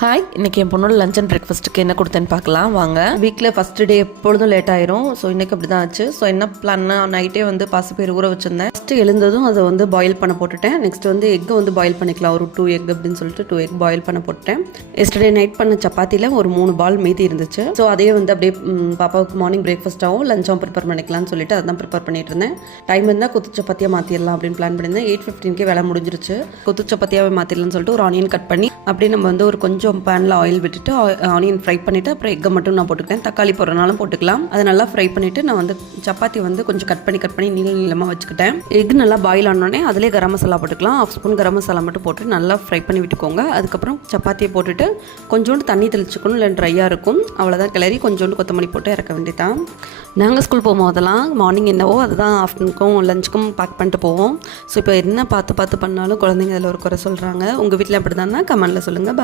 Hi, இன்றைக்கி என் பொண்ணோட lunch and பிரேக்ஃபாஸ்ட்டுக்கு என்ன கொடுத்தேன்னு பார்க்கலாம் வாங்க. வீக்கில் ஃபஸ்ட்டு டே எப்பொழுதும் லேட் ஆயிரும். ஸோ இன்றைக்கி அப்படி தான் ஆச்சு. ஸோ என்ன பிளான்னா, நைட்டே பாசிப்பயிறு ஊற வச்சுருந்தேன். ஃபஸ்ட்டு எழுந்ததும் அதை பாயில் பண்ண போட்டுட்டேன். நெக்ஸ்ட் எக்கு பாயில் பண்ணிக்கலாம். ஒரு 2 எக் அப்படின்னு சொல்லிட்டு 2 எக் பாயில் பண்ண போட்டுட்டேன். எஸ்டர்டே நைட் பண்ண சப்பாத்தியில் ஒரு 3 பால் மீதி இருந்துச்சு. ஸோ அதே அப்படியே பாப்பாவுக்கு மார்னிங் பிரேக்ஃபாஸ்ட்டாகவும் லஞ்சாகவும் ப்ரிப்பேர் பண்ணிக்கலாம்னு சொல்லிட்டு அதான் ப்ரிப்பேர் பண்ணிட்டு இருந்தேன். டைம் இருந்தால் கொத்து சப்பாத்தியாக மாற்றிடலாம் அப்படின்னு பிளான் பண்ணியிருந்தேன். 8:15 வேலை முடிஞ்சிருச்சு. கொத்து சப்பாத்தியாகவே மாற்றிடலாம்னு சொல்லிட்டு ஒரு ஆனியன் கட் பண்ணி அப்படியே நம்ம ஒரு கொஞ்சம் பேனில் ஆயில் விட்டுட்டு ஆனியன் ஃப்ரை பண்ணிவிட்டு அப்புறம் எக்கை மட்டும் நான் போட்டுக்கிட்டேன். தக்காளி போடுறனாலும் போட்டுக்கலாம். அதை நல்லா ஃப்ரை பண்ணிவிட்டு நான் சப்பாத்தி கொஞ்சம் கட் பண்ணி நீளமாக வச்சுக்கிட்டேன். எக் நல்லா பாயில் ஆனோடனே அதிலே கரம் மசாலா போட்டுக்கலாம். 1/2 ஸ்பூன் கரம் மசாலா மட்டும் போட்டு நல்லா ஃப்ரை பண்ணி விட்டுக்கோங்க. அதுக்கப்புறம் சப்பாத்தியை போட்டுட்டு கொஞ்சோண்டு தண்ணி தெளிச்சுக்கணும், இல்லை ட்ரையாக இருக்கும். அவ்வளோதான். கிளறி கொஞ்சோண்டு கொத்தமல்லி போட்டு இறக்க வேண்டியதான். நாங்கள் ஸ்கூல் போகும்போதெல்லாம் மார்னிங் என்னவோ அதுதான் ஆஃப்டர்நூனுக்கும் லஞ்சுக்கும் பேக் பண்ணிட்டு போவோம். ஸோ இப்போ என்ன பார்த்து பண்ணாலும் குழந்தைங்க அதில் ஒரு குறை சொல்கிறாங்க. உங்கள் வீட்டில் அப்படி தானே கமெண்டில் சொல்லுங்கள்.